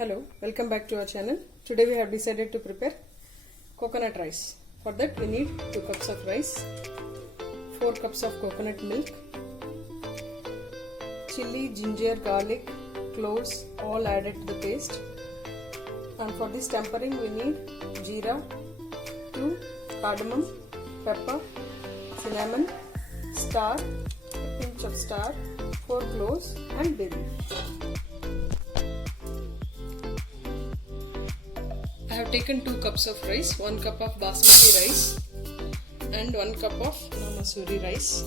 Hello, welcome back to our channel. Today we have decided to prepare coconut rice. For that we need 2 cups of rice, 4 cups of coconut milk, chili, ginger, garlic, cloves all added to the paste. And for this tempering we need jeera, 2 cardamom, pepper, cinnamon, star, a pinch of star, 4 cloves and bay leaf. I have taken 2 cups of rice, 1 cup of basmati rice and 1 cup of Masuri rice.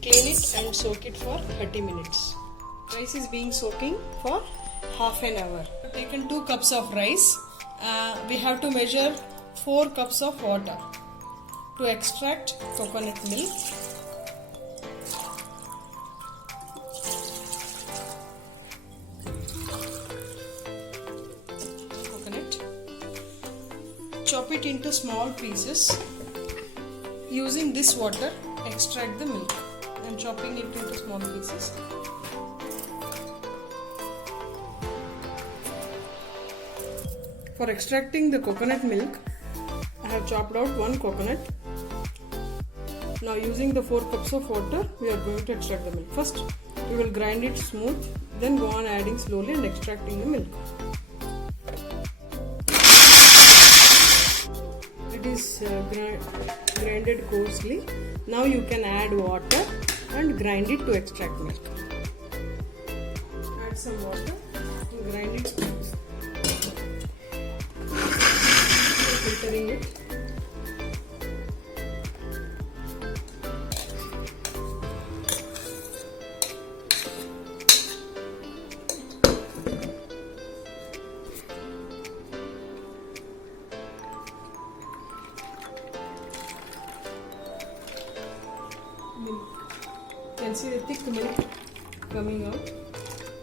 Clean it and soak it for 30 minutes. Rice is being soaking for half an hour. I have taken 2 cups of rice. We have to measure 4 cups of water to extract coconut milk. Chop it into small pieces. Using this water, extract the milk. I am chopping it into small pieces. For extracting the coconut milk, I have chopped out 1 coconut. Now using the 4 cups of water, we are going to extract the milk. First, we will grind it smooth, then go on adding slowly and extracting the milk. Is grinded coarsely. Now you can add water and grind it to extract milk. Add some water and grind it smooth. Filtering it. You can see the thick milk coming out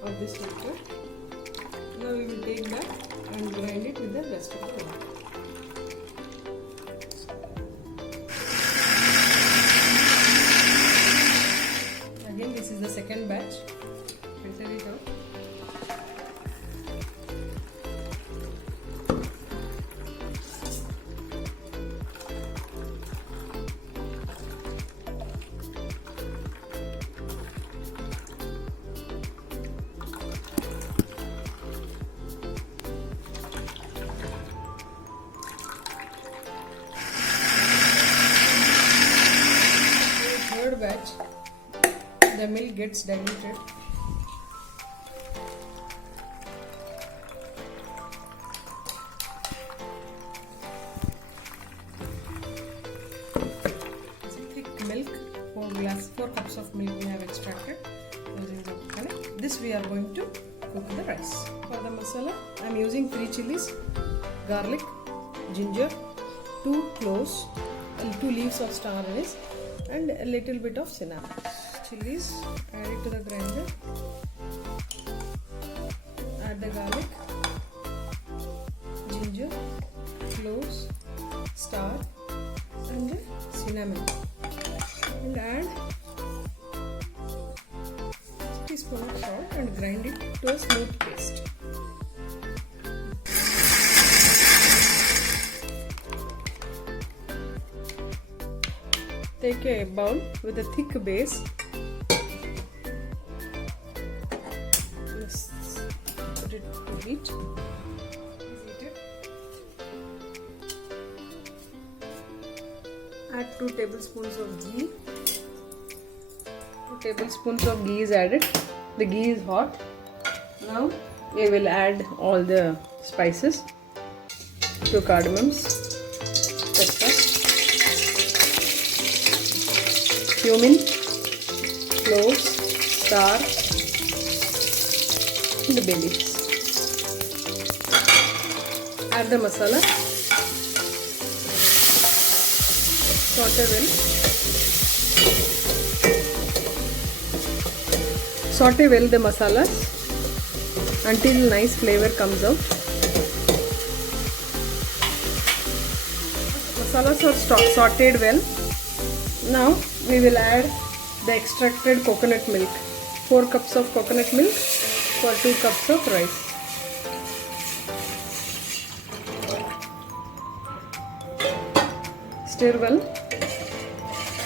of this filter. Now we will take that and grind it with the rest of the water. Again, this is the second batch. Filter it out. Batch, the milk gets diluted. Thick milk, 4 cups of milk we have extracted using the coconut. This we are going to cook the rice. For the masala, I am using 3 chilies, garlic, ginger, 2 cloves, and 2 leaves of star anise, and a little bit of cinnamon. Chilies, add it to the grinder. Add the garlic, ginger, cloves, star and the cinnamon. And add a teaspoon of salt and grind it to a smooth paste. Take a bowl with a thick base. Let's put it to heat. Add 2 tablespoons of ghee. 2 tablespoons of ghee is added. The ghee is hot. Now we will add all the spices. 2 cardamoms, pepper, cumin, cloves, star and the bay leaves. Add the masala. Saute well. Saute well the masalas until nice flavor comes out. Masalas are sauteed well. Now we will add the extracted coconut milk. 4 cups of coconut milk for 2 cups of rice. stir well.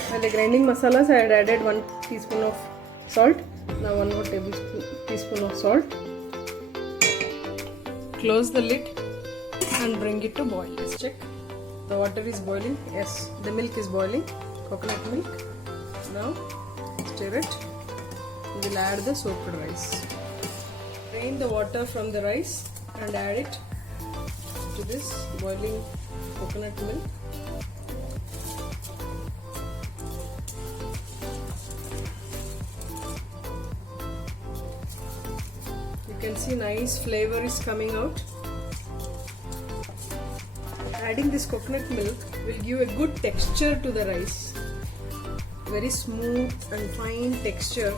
While grinding masalas, I had added 1 teaspoon of salt. Now 1 more teaspoon of salt. Close the lid and bring it to boil. Let's check. The water is boiling. Yes, the milk is boiling. Coconut milk. Now stir it. We'll add the soaked rice. Drain the water from the rice and add it to this boiling coconut milk. You can see nice flavor is coming out. Adding this coconut milk will give a good texture to the rice. Very smooth and fine texture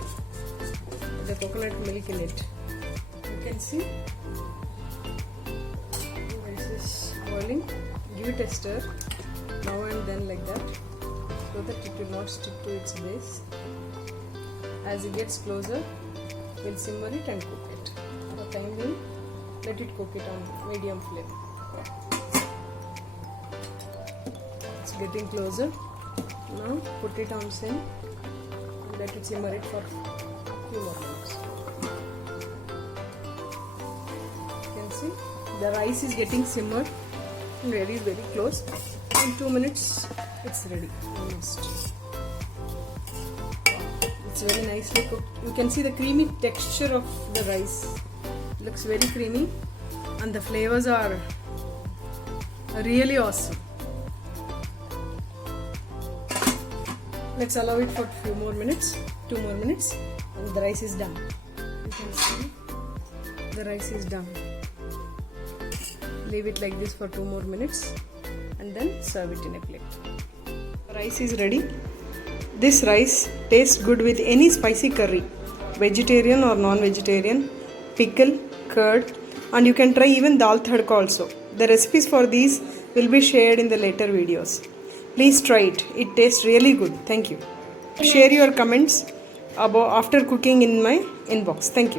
with the coconut milk in it. You can see rice is boiling. Give it a stir now and then like that so that it will not stick to its base. As it gets closer, we'll simmer it and cook it. For the time being, let it cook it on medium flame. It's getting closer. Now put it on sim and let it simmer it for a few more minutes. You can see the rice is getting simmered and ready, is very close. In 2 minutes it's ready almost. It's very nicely cooked. You can see the creamy texture of the rice. Looks very creamy and the flavors are really awesome. Let's allow it for a few more minutes, 2 more minutes, and the rice is done. You can see the rice is done. Leave it like this for 2 more minutes and then serve it in a plate. The rice is ready. This rice tastes good with any spicy curry, vegetarian or non-vegetarian, pickle, curd, and you can try even dal tadka also. The recipes for these will be shared in the later videos. Please try it. It tastes really good. Thank you. Share your comments about after cooking in my inbox. Thank you.